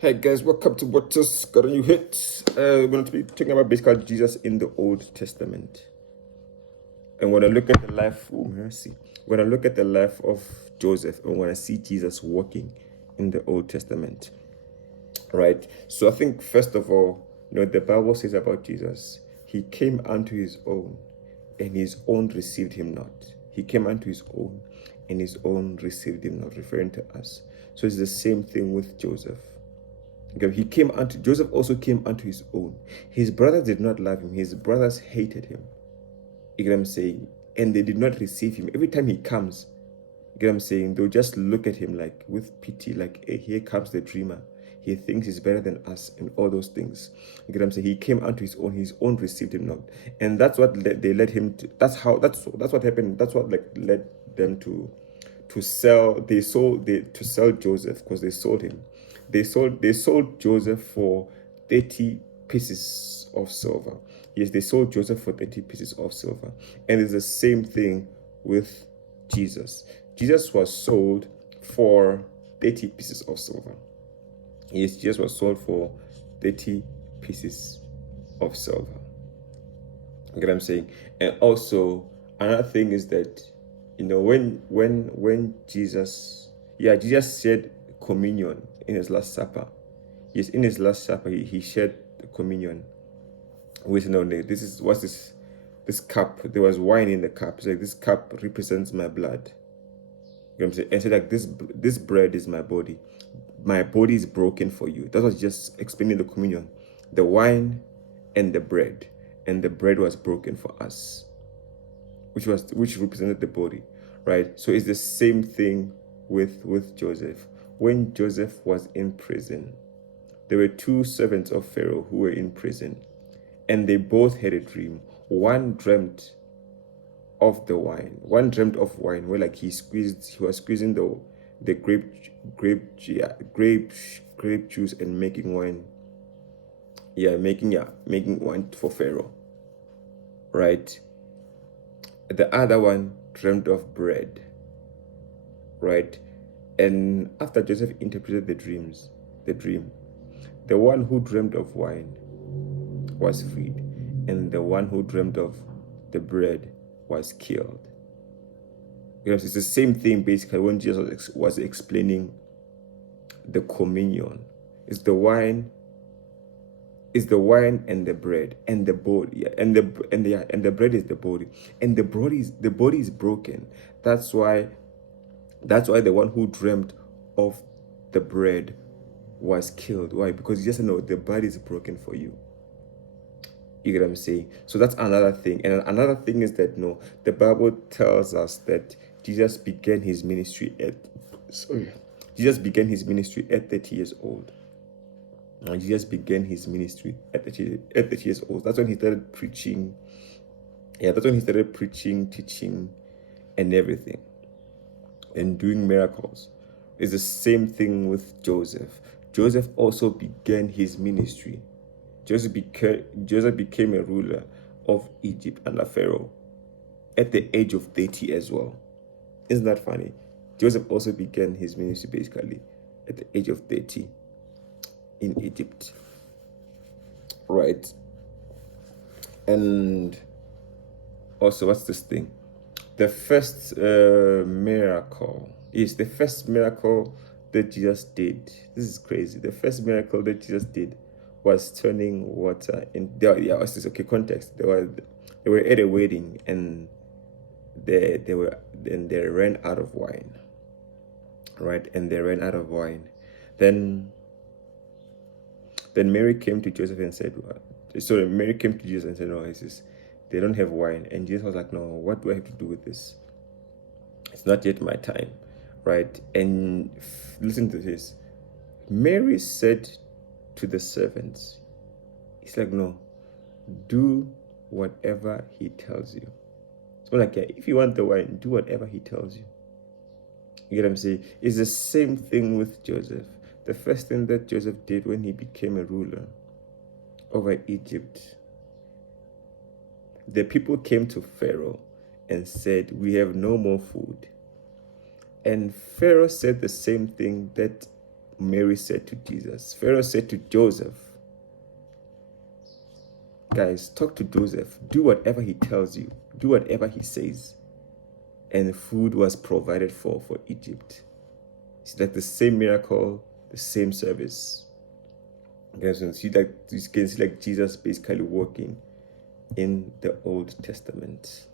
Hey guys, welcome to What Just Got a New Hit. We're going to be talking about basically Jesus in the Old Testament. And when I look at the life, when I look at the life of Joseph and when I see Jesus walking in the Old Testament, right? So I think first of all, the Bible says about Jesus, he came unto his own, and his own received him not. He came unto his own, and his own received him not, referring to us. So it's the same thing with Joseph. Okay, Joseph also came unto his own. His brothers did not love him. His brothers hated him. You get what I'm saying? And they did not receive him. Every time he comes, you get what I'm saying? They'll just look at him like with pity, like, hey, here comes the dreamer. He thinks he's better than us and all those things. You get what I'm saying? He came unto his own received him not. And that's what they led him to. That's what happened. That's what led them to sell. To sell Joseph, because they sold him. They sold Joseph for 30 pieces of silver. Yes, they sold Joseph for 30 pieces of silver. And it's the same thing with Jesus. Jesus was sold for 30 pieces of silver. Yes, Jesus was sold for 30 pieces of silver. You get what I'm saying? And also, another thing is that, when Jesus shared communion in his Last Supper. Yes, in his Last Supper, he shared communion with this cup. There was wine in the cup. It's like, this cup represents my blood. You know what I'm saying? And so, like, this bread is my body. My body is broken for you. That was just explaining the communion. The wine and the bread. And the bread was broken for us, which represented the body, right? So it's the same thing with Joseph. When Joseph was in prison, there were two servants of Pharaoh who were in prison, and they both had a dream. One dreamt of wine, where like he was squeezing the grape juice and making wine. Making wine for Pharaoh, right? The other one dreamt of bread, right? And after Joseph interpreted the dream, the one who dreamt of wine was freed, and the one who dreamt of the bread was killed. Because it's the same thing basically when Jesus was explaining the communion. It's the wine and the bread and the body, and the bread is the body, and the body is broken. That's why the one who dreamt of the bread was killed. Why? Because you just know the body is broken for you. You get what I'm saying? So that's another thing. And another thing is that the Bible tells us that Jesus began his ministry at 30 years old. And Jesus began his ministry at 30 years old. That's when he started preaching. Yeah, that's when he started preaching, teaching, and everything, and doing miracles. It's the same thing with Joseph. Joseph also began his ministry. Joseph became a ruler of Egypt under Pharaoh at the age of 30 as well. Isn't that funny? Joseph also began his ministry basically at the age of 30 in Egypt, right? And also, what's this thing? The first miracle that Jesus did. This is crazy. The first miracle that Jesus did was turning water in. Context. They were at a wedding, and they ran out of wine, right? And they ran out of wine. Then Mary came to Joseph and said, Mary came to Jesus and said, no, they don't have wine. And Jesus was like, no, what do I have to do with this? It's not yet my time, right? And listen to this. Mary said to the servants, it's like, no, do whatever he tells you. So like, yeah, if you want the wine, do whatever he tells you. You get what I'm saying? It's the same thing with Joseph. The first thing that Joseph did when he became a ruler over Egypt, the people came to Pharaoh and said, we have no more food. And Pharaoh said the same thing that Mary said to Jesus. Pharaoh said to Joseph, guys, talk to Joseph. Do whatever he tells you. Do whatever he says. And food was provided for Egypt. It's like the same miracle, the same service. You can see like Jesus basically working in the Old Testament.